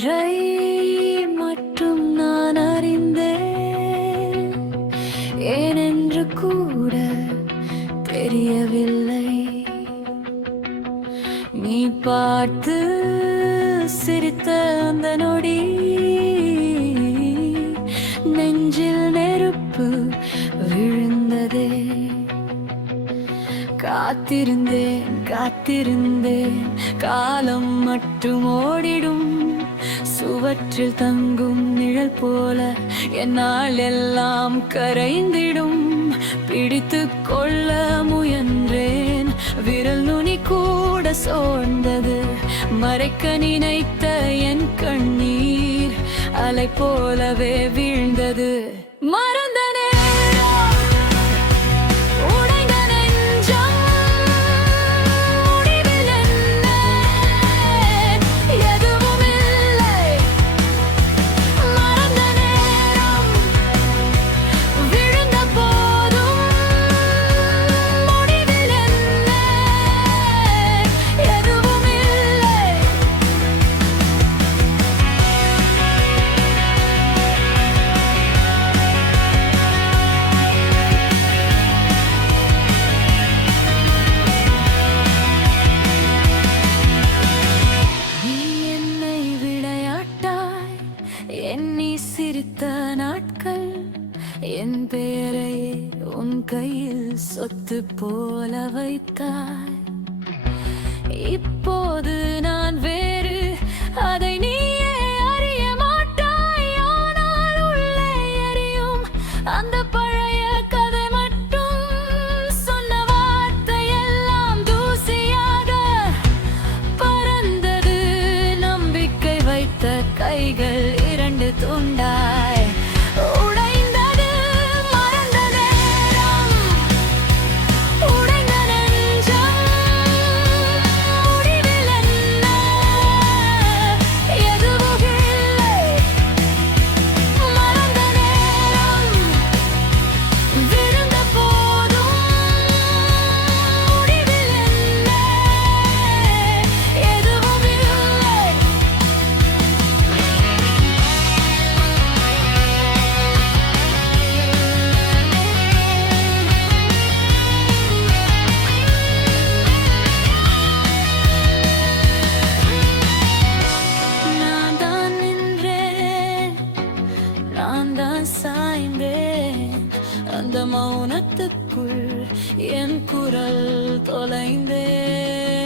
ஒன்றை மட்டும் நான் அறிந்தேன், ஏனென்று கூட தெரியவில்லை. நீ பார்த்து சிரித்த அந்த நொடி நெஞ்சில் நெருப்பு விழுந்ததே. காத்திருந்தேன் காத்திருந்தேன், காலம் மட்டும் ஓடிடும், சுவற்றில் தங்கும் நிழல் போல என்னால் எல்லாம் கரைந்திடும். பிடித்து கொள்ள முயன்றேன், விரல் நுனி கூட சோர்ந்தது. மறைக்க நினைத்த என் கண்ணீர் அலை போலவே வீழ்ந்தது. மறந்த நேரம், உடைந்த நெஞ்சம், முடிவில் என்ன? எதுவும் இல்லை. மறந்த நேரம், விழுந்த போதும், முடிவில் என்ன? எதுவும் இல்லை. எண்ணி சிரித்த நாட்கள், என் பெயரை உன் கையில் சொத்து போல வைத்தாய். இப்போது நான் வேறு, அதை நீயே அறிய மாட்டாய். ஆனால் உள்ளே எரியும் அந்த பழைய கதை மட்டும், சொன்ன வார்த்தை எல்லாம் தூசியாக பறந்தது. நம்பிக்கை வைத்த கைகள் இரண்டு துண்டாய் உடைந்தது. மறந்த நேரம், உடைந்த நெஞ்சம், முடிவில் என்ன? எதுவும் இல்லை. மறந்த நேரம், விழுந்த போதும், முடிவில் என்ன? எதுவும் இல்லை. நான் தான் நின்றேன், நான் தான் சாய்ந்தேன், அந்த மௌனத்துக்குள் என் குரல் தொலைந்தேன்.